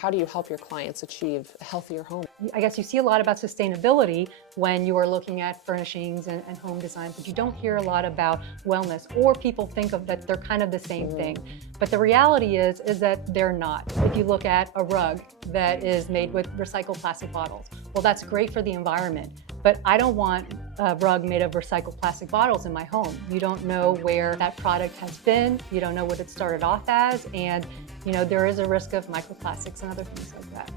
How do you help your clients achieve a healthier home? I guess you see a lot about sustainability when you are looking at furnishings and home design, but you don't hear a lot about wellness, or people think of that they're kind of the same thing. But the reality is that they're not. If you look at a rug that is made with recycled plastic bottles, well, that's great for the environment, but I don't want a rug made of recycled plastic bottles in my home. You don't know where that product has been, you don't know what it started off as, and there is a risk of microplastics and other things like that.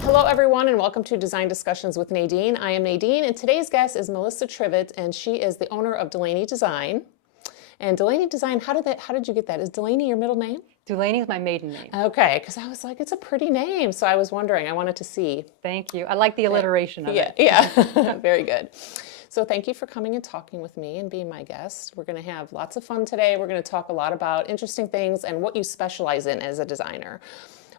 Hello everyone, and welcome to Design Discussions with Nadine. I am Nadine, and today's guest is Melissa Trivette, and she is the owner of DuLany Design. And DuLany Design, how did you get that? Is DuLany your middle name? DuLany is my maiden name. Okay, because I was like, it's a pretty name, so I was wondering, I wanted to see. Thank you. I like the alliteration of it. Yeah, very good. So thank you for coming and talking with me and being my guest. We're going to have lots of fun today. We're going to talk a lot about interesting things and what you specialize in as a designer.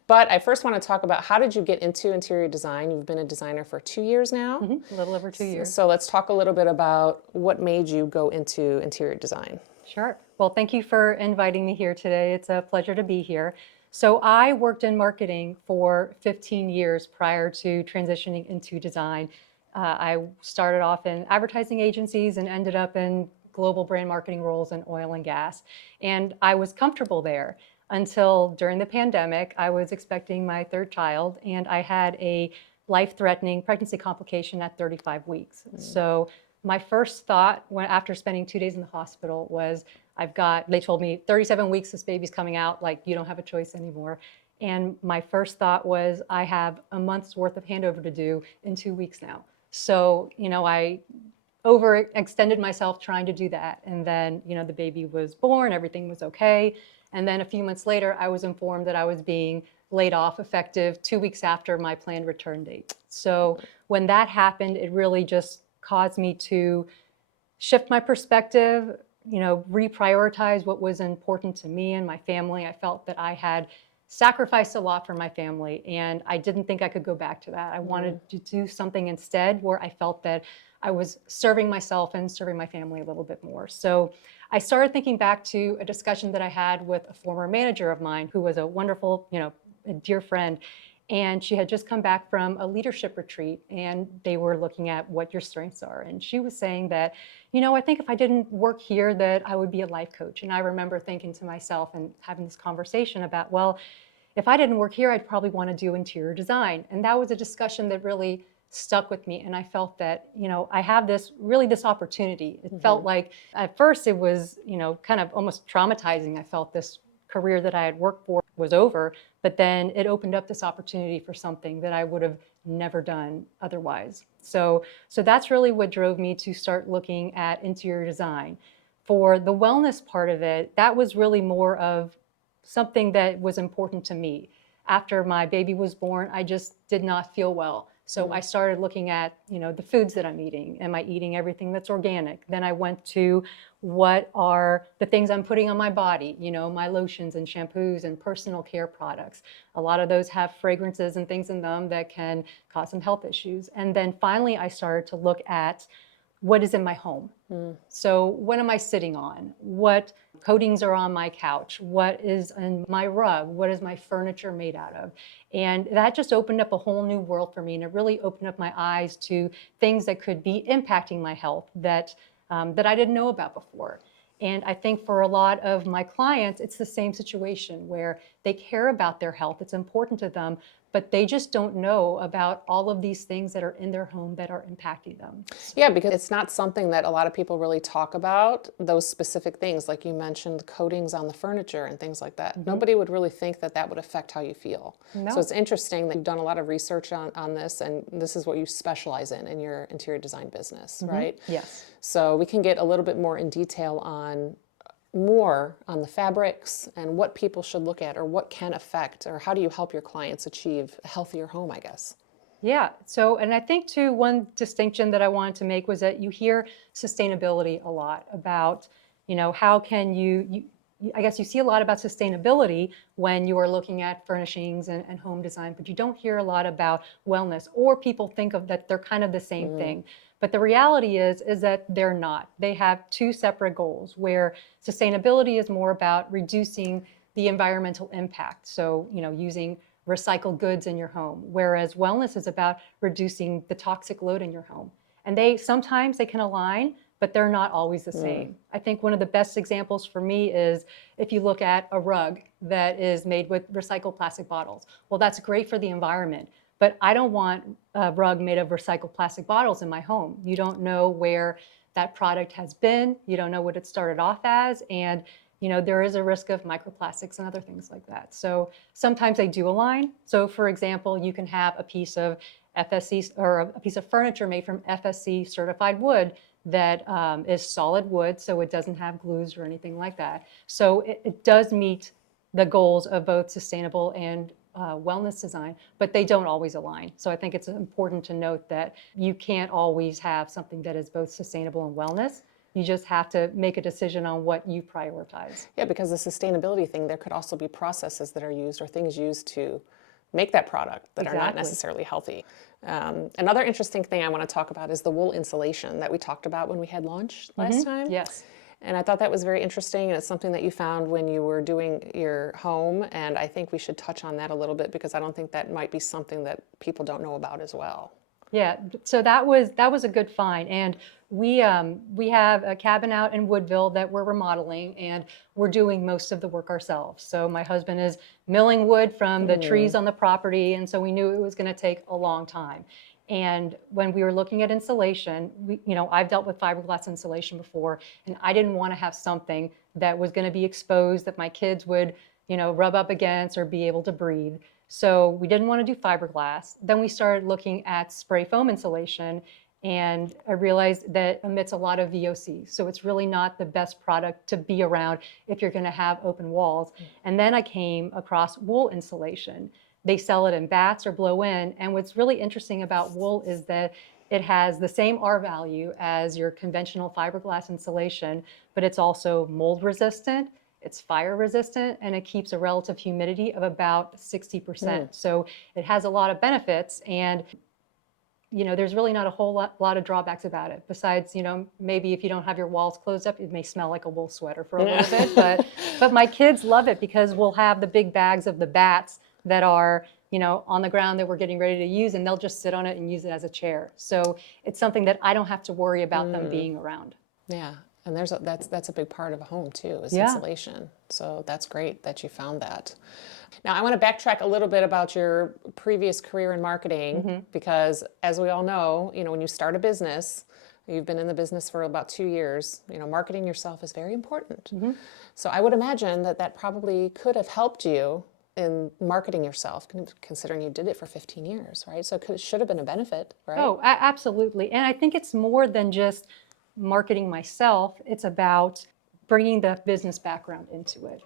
But I first want to talk about, how did you get into interior design? You've been a designer for 2 years now. A little over 2 years. So let's talk a little bit about what made you go into interior design. Sure. Well, thank you for inviting me here today. It's a pleasure to be here. So I worked in marketing for 15 years prior to transitioning into design. I started off in advertising agencies and ended up in global brand marketing roles in oil and gas. And I was comfortable there until during the pandemic. I was expecting my third child, and I had a life-threatening pregnancy complication at 35 weeks. So my first thought after spending 2 days in the hospital was, they told me 37 weeks, this baby's coming out, like you don't have a choice anymore. And my first thought was, I have a month's worth of handover to do in 2 weeks now. So, I overextended myself trying to do that. And then, the baby was born, everything was okay. And then a few months later, I was informed that I was being laid off effective 2 weeks after my planned return date. So when that happened, it really just caused me to shift my perspective, reprioritize what was important to me and my family. I felt that I had sacrificed a lot for my family, and I didn't think I could go back to that. I wanted to do something instead where I felt that I was serving myself and serving my family a little bit more. So I started thinking back to a discussion that I had with a former manager of mine who was a wonderful, a dear friend. And she had just come back from a leadership retreat, and they were looking at what your strengths are. And she was saying that, I think if I didn't work here, that I would be a life coach. And I remember thinking to myself and having this conversation about, well, if I didn't work here, I'd probably want to do interior design. And that was a discussion that really stuck with me. And I felt that, I have this opportunity. It felt like at first it was, kind of almost traumatizing. I felt this career that I had worked for was over, but then it opened up this opportunity for something that I would have never done otherwise. So that's really what drove me to start looking at interior design. For the wellness part of it, that was really more of something that was important to me. After my baby was born, I just did not feel well. So I started looking at, the foods that I'm eating. Am I eating everything that's organic? Then I went to, what are the things I'm putting on my body? My lotions and shampoos and personal care products. A lot of those have fragrances and things in them that can cause some health issues. And then finally, I started to look at what is in my home. So what am I sitting on? What coatings are on my couch? What is in my rug? What is my furniture made out of? And that just opened up a whole new world for me. And it really opened up my eyes to things that could be impacting my health that I didn't know about before. And I think for a lot of my clients, it's the same situation where they care about their health. It's important to them, but they just don't know about all of these things that are in their home that are impacting them. Yeah, because it's not something that a lot of people really talk about, those specific things, like you mentioned, coatings on the furniture and things like that. Nobody would really think that that would affect how you feel. No. So it's interesting that you've done a lot of research on this, and this is what you specialize in your interior design business, right? Yes. So we can get a little bit more in detail on the fabrics and what people should look at, or what can affect, or how do you help your clients achieve a healthier home, I guess. Yeah. So, and I think too, one distinction that I wanted to make was that you hear sustainability a lot about, how can I guess you see a lot about sustainability when you are looking at furnishings and home design, but you don't hear a lot about wellness, or people think of that they're kind of the same thing. But the reality is that they're not. They have two separate goals, where sustainability is more about reducing the environmental impact. So, using recycled goods in your home, whereas wellness is about reducing the toxic load in your home. And sometimes they can align, but they're not always the same. I think one of the best examples for me is if you look at a rug that is made with recycled plastic bottles. Well, that's great for the environment, but I don't want a rug made of recycled plastic bottles in my home. You don't know where that product has been. You don't know what it started off as. And there is a risk of microplastics and other things like that. So sometimes they do align. So for example, you can have a piece of FSC or a piece of furniture made from FSC certified wood that is solid wood, so it doesn't have glues or anything like that. So it does meet the goals of both sustainable and wellness design, but they don't always align. So I think it's important to note that you can't always have something that is both sustainable and wellness. You just have to make a decision on what you prioritize. Yeah, because the sustainability thing, there could also be processes that are used or things used to make that product that are not necessarily healthy. Another interesting thing I want to talk about is the wool insulation that we talked about when we had lunch last time. Yes. And I thought that was very interesting, and it's something that you found when you were doing your home, and I think we should touch on that a little bit because I don't think that might be something that people don't know about as well. Yeah, so that was a good find, and we have a cabin out in Woodville that we're remodeling, and we're doing most of the work ourselves. So my husband is milling wood from the trees on the property, and so we knew it was going to take a long time. And when we were looking at insulation, I've dealt with fiberglass insulation before, and I didn't want to have something that was going to be exposed that my kids would, rub up against or be able to breathe. So we didn't want to do fiberglass. Then we started looking at spray foam insulation, and I realized that emits a lot of VOC. So it's really not the best product to be around if you're going to have open walls. And then I came across wool insulation. They sell it in bats or blow-in. And what's really interesting about wool is that it has the same R value as your conventional fiberglass insulation, but it's also mold resistant. It's fire resistant, and it keeps a relative humidity of about 60%. So it has a lot of benefits, and there's really not a whole lot of drawbacks about it. Besides, maybe if you don't have your walls closed up, it may smell like a wool sweater for a little bit. But my kids love it because we'll have the big bags of the bats that are on the ground that we're getting ready to use, and they'll just sit on it and use it as a chair. So it's something that I don't have to worry about them being around. Yeah. And that's a big part of a home too, is insulation. So that's great that you found that. Now I want to backtrack a little bit about your previous career in marketing, because as we all know, when you start a business, you've been in the business for about 2 years, marketing yourself is very important. So I would imagine that probably could have helped you in marketing yourself, considering you did it for 15 years, right? So it should have been a benefit, right? Oh, absolutely. And I think it's more than just marketing myself. It's about bringing the business background into it.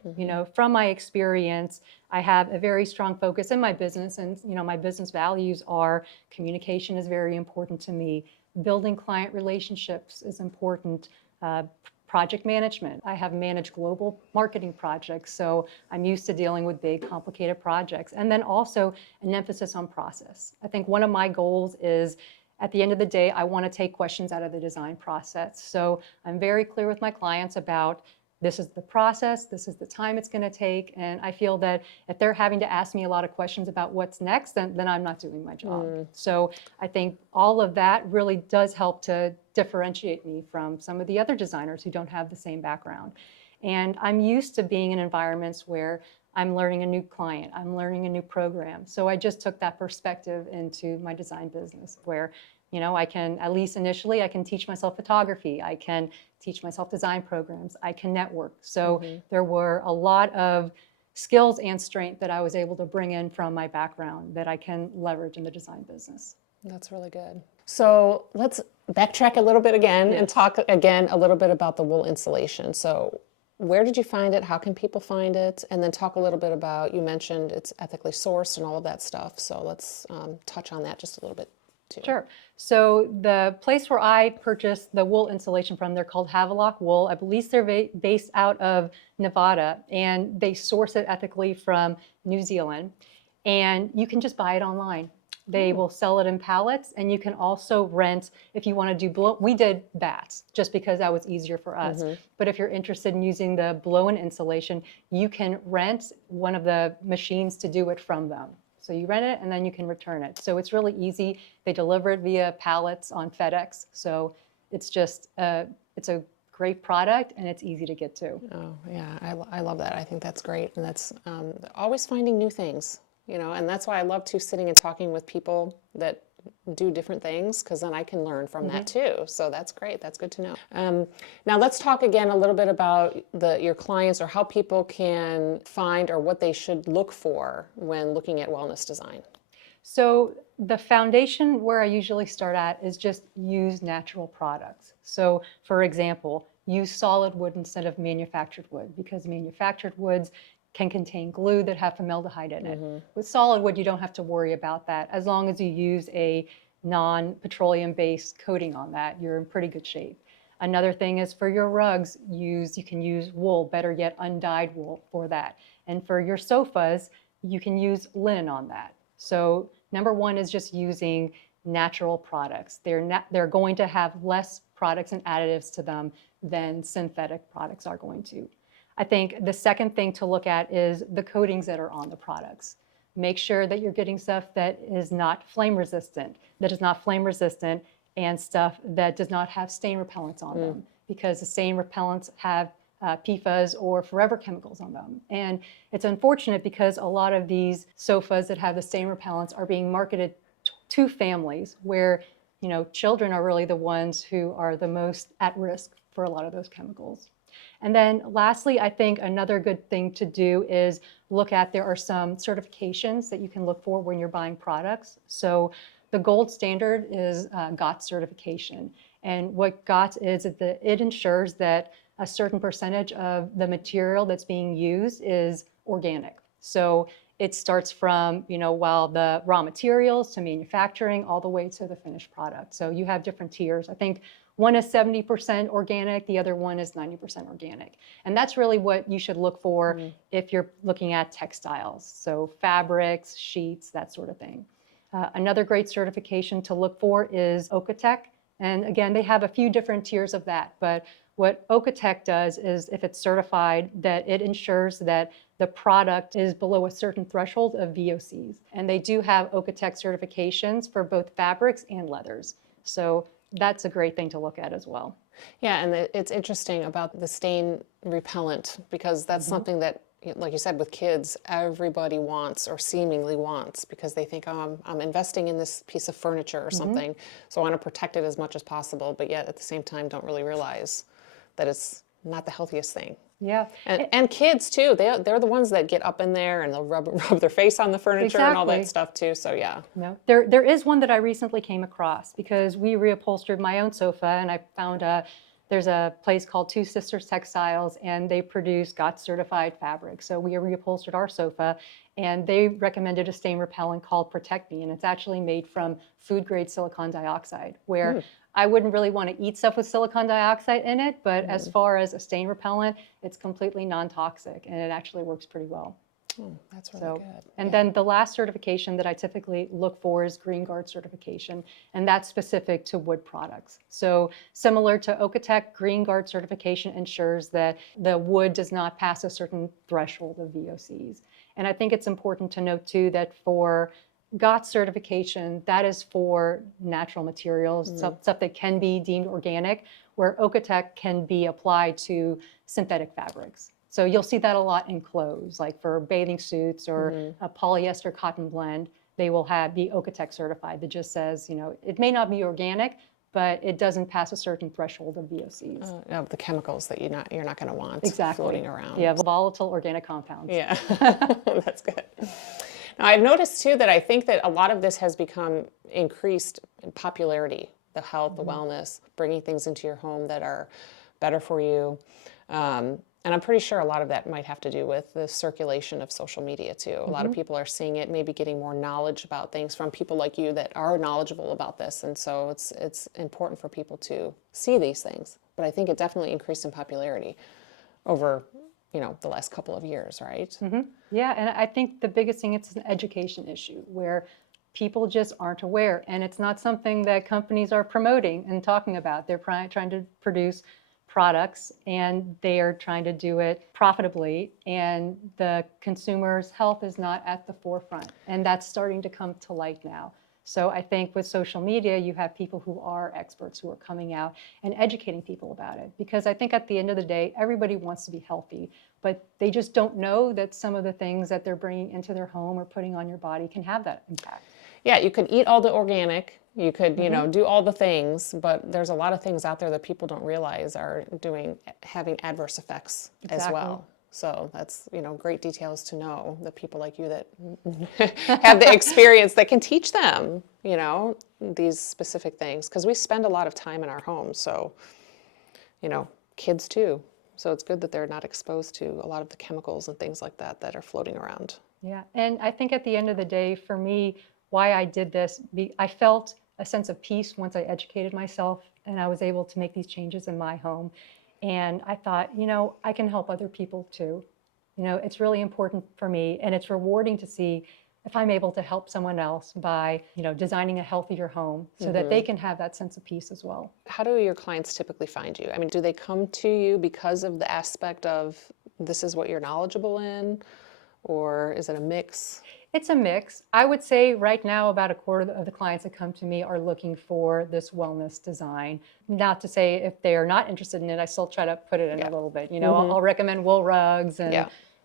From my experience, I have a very strong focus in my business, and my business values are communication is very important to me. Building client relationships is important. Project management. I have managed global marketing projects, so I'm used to dealing with big, complicated projects. And then also an emphasis on process. I think one of my goals is, at the end of the day, I want to take questions out of the design process. So I'm very clear with my clients about this is the process, this is the time it's going to take, and I feel that if they're having to ask me a lot of questions about what's next, then I'm not doing my job. So I think all of that really does help to differentiate me from some of the other designers who don't have the same background. And I'm used to being in environments where I'm learning a new client, I'm learning a new program. So I just took that perspective into my design business where, I can, at least initially, I can teach myself photography, I can teach myself design programs, I can network. So there were a lot of skills and strength that I was able to bring in from my background that I can leverage in the design business. That's really good. So let's backtrack a little bit again and talk again a little bit about the wool insulation. So where did you find it? How can people find it? And then talk a little bit about, you mentioned it's ethically sourced and all of that stuff. So let's touch on that just a little bit too. Sure. So the place where I purchased the wool insulation from, they're called Havelock Wool. I believe they're based out of Nevada, and they source it ethically from New Zealand. And you can just buy it online. They will sell it in pallets, and you can also rent if you want to do blow. We did bats just because that was easier for us. But if you're interested in using the blow-in insulation, you can rent one of the machines to do it from them. So you rent it and then you can return it. So it's really easy. They deliver it via pallets on FedEx. So it's just it's a great product and it's easy to get to. Oh yeah, I love that. I think that's great, and that's always finding new things, you know, and that's why I love to sitting and talking with people that do different things, because then I can learn from that too. So that's great. That's good to know. Now let's talk again a little bit about your clients, or how people can find, or what they should look for when looking at wellness design. So the foundation where I usually start at is just use natural products. So for example, use solid wood instead of manufactured wood, because manufactured woods can contain glue that have formaldehyde in it. With solid wood, you don't have to worry about that. As long as you use a non-petroleum based coating on that, you're in pretty good shape. Another thing is for your rugs, you can use wool, better yet undyed wool for that. And for your sofas, you can use linen on that. So number one is just using natural products. They're going to have less products and additives to them than synthetic products are going to. I think the second thing to look at is the coatings that are on the products. Make sure that you're getting stuff that is not flame resistant, and stuff that does not have stain repellents on them, because the stain repellents have PFAS or forever chemicals on them. And it's unfortunate because a lot of these sofas that have the stain repellents are being marketed to families where, you know, children are really the ones who are the most at risk for a lot of those chemicals. And then lastly, I think another good thing to do is look at, there are some certifications that you can look for when you're buying products. So the gold standard is GOTS certification. And what GOTS is, it ensures that a certain percentage of the material that's being used is organic. So it starts from, you know, while the raw materials to manufacturing all the way to the finished product. So you have different tiers. I think one is 70% organic, the other one is 90% organic. And that's really what you should look for if you're looking at textiles. So fabrics, sheets, that sort of thing. Another great certification to look for is Oeko-Tex. And again, they have a few different tiers of that, but what Oeko-Tex does is, if it's certified, that it ensures that the product is below a certain threshold of VOCs. And they do have Oeko-Tex certifications for both fabrics and leathers. So that's a great thing to look at as well. Yeah, and it's interesting about the stain repellent, because that's something that, like you said, with kids, everybody wants, or seemingly wants, because they think, oh, I'm investing in this piece of furniture or something, so I want to protect it as much as possible, but yet at the same time don't really realize that it's not the healthiest thing. Yeah. And kids too, they're the ones that get up in there and they'll rub their face on the furniture and all that stuff too, so yeah. No, there is one that I recently came across, because we reupholstered my own sofa, and I found there's a place called Two Sisters Textiles, and they produce GOTS certified fabric. So we reupholstered our sofa, and they recommended a stain repellent called Protect Me, and it's actually made from food grade silicon dioxide, where I wouldn't really want to eat stuff with silicon dioxide in it, but as far as a stain repellent, it's completely non-toxic, and it actually works pretty well. That's really good. And then the last certification that I typically look for is Green Guard certification, and that's specific to wood products. So similar to Oeko-Tex, Green Guard certification ensures that the wood does not pass a certain threshold of VOCs. And I think it's important to note too that for GOTS certification, that is for natural materials, stuff that can be deemed organic, where Oeko-Tex can be applied to synthetic fabrics. So you'll see that a lot in clothes, like for bathing suits or a polyester cotton blend, they will be Oeko-Tex certified that just says, you know, it may not be organic, but it doesn't pass a certain threshold of VOCs. Of the chemicals that you're not going to want floating around. Yeah, volatile organic compounds. Yeah, that's good. Now, I've noticed too that I think that a lot of this has become increased in popularity, the health, the wellness, bringing things into your home that are better for you. And I'm pretty sure a lot of that might have to do with the circulation of social media too. A lot of people are seeing it, maybe getting more knowledge about things from people like you that are knowledgeable about this. And so it's important for people to see these things. But I think it definitely increased in popularity over, you know, the last couple of years, right? Yeah, and I think the biggest thing, it's an education issue where people just aren't aware. And it's not something that companies are promoting and talking about. They're trying to produce products and they are trying to do it profitably. And the consumer's health is not at the forefront. And that's starting to come to light now. So I think with social media, you have people who are experts who are coming out and educating people about it. Because I think at the end of the day, everybody wants to be healthy, but they just don't know that some of the things that they're bringing into their home or putting on your body can have that impact. Yeah, you could eat all the organic, you could, you know, do all the things, but there's a lot of things out there that people don't realize are having adverse effects as well. So that's, you know, great details to know, the people like you that have the experience that can teach them, you know, these specific things. Because we spend a lot of time in our homes, so, you know, kids too. So it's good that they're not exposed to a lot of the chemicals and things like that that are floating around. Yeah, and I think at the end of the day, for me, why I did this, I felt a sense of peace once I educated myself and I was able to make these changes in my home. And I thought, you know, I can help other people too. You know, it's really important for me and it's rewarding to see if I'm able to help someone else by, you know, designing a healthier home so that they can have that sense of peace as well. How do your clients typically find you? I mean, do they come to you because of the aspect of this is what you're knowledgeable in, or is it a mix? It's a mix. I would say right now about a quarter of the clients that come to me are looking for this wellness design. Not to say if they are not interested in it, I still try to put it in a little bit. You know, I'll recommend wool rugs and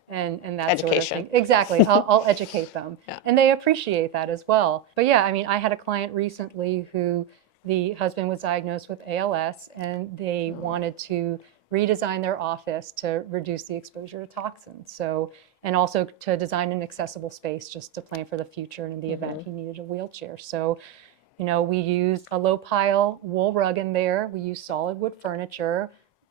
that Education. sort of thing. Exactly. I'll educate them. And they appreciate that as well. But yeah, I mean, I had a client recently who the husband was diagnosed with ALS and they wanted to redesign their office to reduce the exposure to toxins. So, and also to design an accessible space just to plan for the future and in the event he needed a wheelchair. So, you know, we used a low pile wool rug in there. We used solid wood furniture.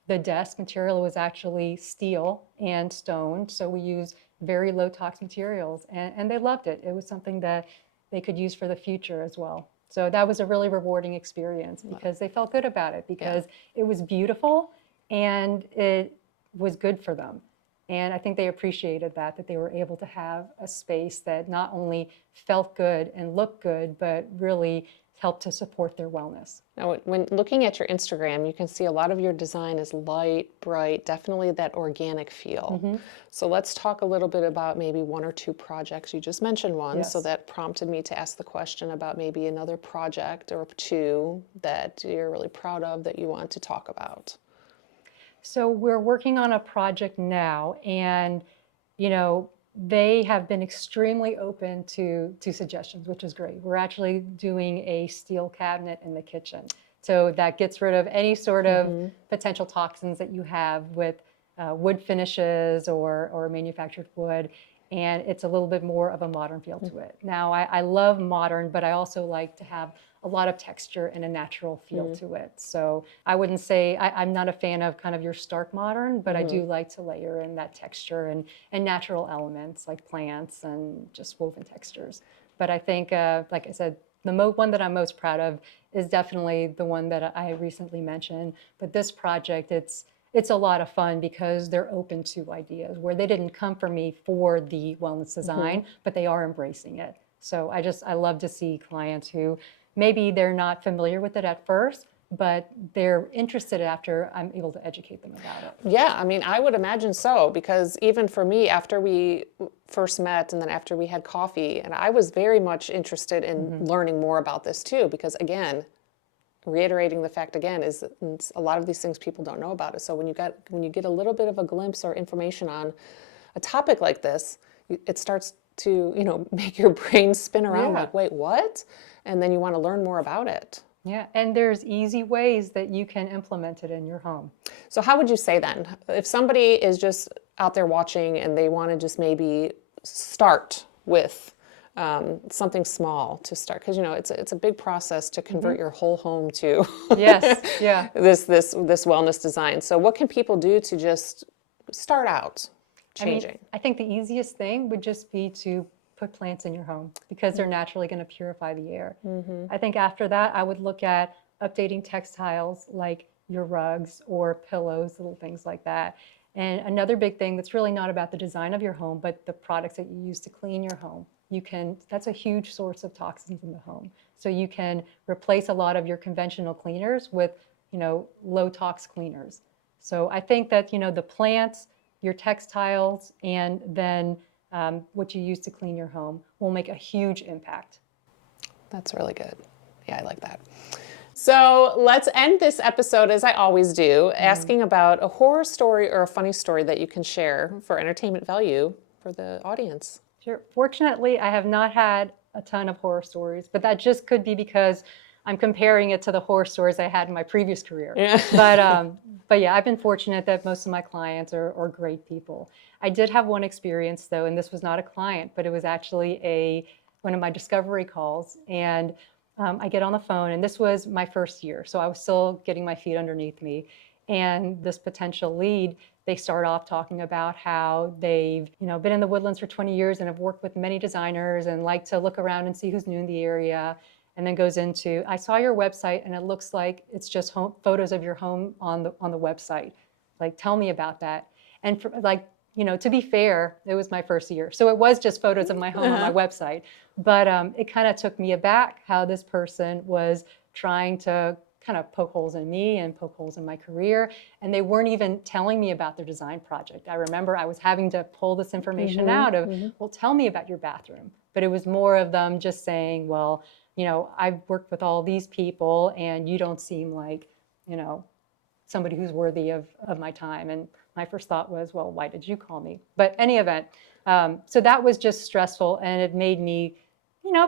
The desk material was actually steel and stone. So we used very low tox materials and they loved it. It was something that they could use for the future as well. So that was a really rewarding experience because they felt good about it because it was beautiful and it was good for them. And I think they appreciated that they were able to have a space that not only felt good and looked good, but really helped to support their wellness. Now, when looking at your Instagram, you can see a lot of your design is light, bright, definitely that organic feel. So let's talk a little bit about maybe one or two projects. You just mentioned one, so that prompted me to ask the question about maybe another project or two that you're really proud of that you want to talk about. So we're working on a project now, and you know, they have been extremely open to suggestions, which is great. We're actually doing a steel cabinet in the kitchen. So that gets rid of any sort of potential toxins that you have with wood finishes or manufactured wood. And it's a little bit more of a modern feel to it. Now, I love modern, but I also like to have a lot of texture and a natural feel to it. So I wouldn't say, I'm not a fan of kind of your stark modern, but I do like to layer in that texture and natural elements like plants and just woven textures. But I think, like I said, the one that I'm most proud of is definitely the one that I recently mentioned. But this project, it's a lot of fun because they're open to ideas where they didn't come for me for the wellness design, but they are embracing it. So I love to see clients who maybe they're not familiar with it at first, but they're interested after I'm able to educate them about it. Yeah, I mean, I would imagine so, because even for me, after we first met and then after we had coffee, and I was very much interested in learning more about this too, because again, reiterating the fact again is a lot of these things people don't know about it. So when you get a little bit of a glimpse or information on a topic like this, it starts to, you know, make your brain spin around like, wait, what? And then you want to learn more about it. Yeah, and there's easy ways that you can implement it in your home. So how would you say then, if somebody is just out there watching and they want to just maybe start with something small to start, because you know it's a big process to convert your whole home to this wellness design. So what can people do to just start out changing? I think the easiest thing would just be to put plants in your home because they're naturally going to purify the air. I think after that, I would look at updating textiles like your rugs or pillows, little things like that. And another big thing that's really not about the design of your home, but the products that you use to clean your home. That's a huge source of toxins in the home. So you can replace a lot of your conventional cleaners with, low tox cleaners. So I think that, the plants, your textiles, and then what you use to clean your home will make a huge impact. That's really good. Yeah, I like that. So let's end this episode, as I always do, asking about a horror story or a funny story that you can share for entertainment value for the audience. Sure. Fortunately, I have not had a ton of horror stories, but that just could be because I'm comparing it to the horror stories I had in my previous career. Yeah. But yeah, I've been fortunate that most of my clients are great people. I did have one experience though, and this was not a client, but it was actually one of my discovery calls. And I get on the phone, and this was my first year, so I was still getting my feet underneath me. And this potential lead, they start off talking about how they've been in the Woodlands for 20 years and have worked with many designers and like to look around and see who's new in the area. And then goes into, I saw your website and it looks like it's just photos of your home on the website. Like, tell me about that. And to be fair, it was my first year, so it was just photos of my home on my website. But it kind of took me aback how this person was trying to kind of poke holes in me and poke holes in my career. And they weren't even telling me about their design project. I remember I was having to pull this information out of, well, tell me about your bathroom. But it was more of them just saying, well, I've worked with all these people and you don't seem like, somebody who's worthy of my time. And my first thought was, well, why did you call me? But any event, so that was just stressful, and it made me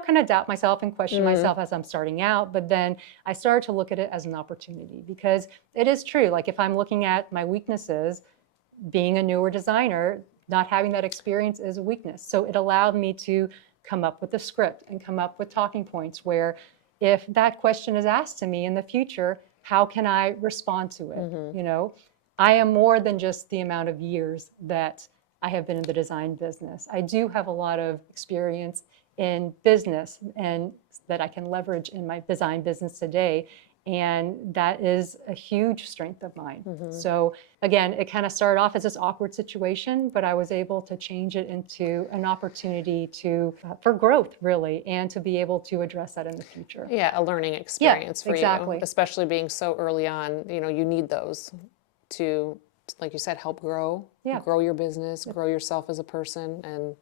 kind of doubt myself and question myself as I'm starting out. But then I started to look at it as an opportunity, because it is true. Like, if I'm looking at my weaknesses, being a newer designer, not having that experience is a weakness. So it allowed me to come up with a script and come up with talking points where, if that question is asked to me in the future, how can I respond to it? I am more than just the amount of years that I have been in the design business. I do have a lot of experience in business and that I can leverage in my design business today. And that is a huge strength of mine. So again, it kind of started off as this awkward situation, but I was able to change it into an opportunity for growth, really, and to be able to address that in the future. Yeah, a learning experience for exactly. you, especially being so early on. You need those to, like you said, help grow your business, grow yourself as a person, and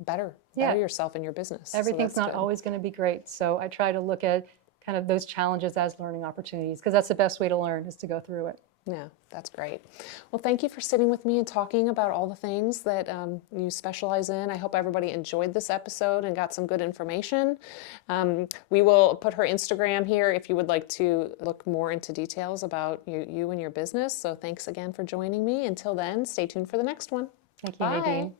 better yourself in your business. Everything's not always going to be great. So I try to look at kind of those challenges as learning opportunities, because that's the best way to learn, is to go through it. Yeah, that's great. Well, thank you for sitting with me and talking about all the things that you specialize in. I hope everybody enjoyed this episode and got some good information. We will put her Instagram here if you would like to look more into details about you and your business. So thanks again for joining me. Until then, stay tuned for the next one. Thank you, Nadine.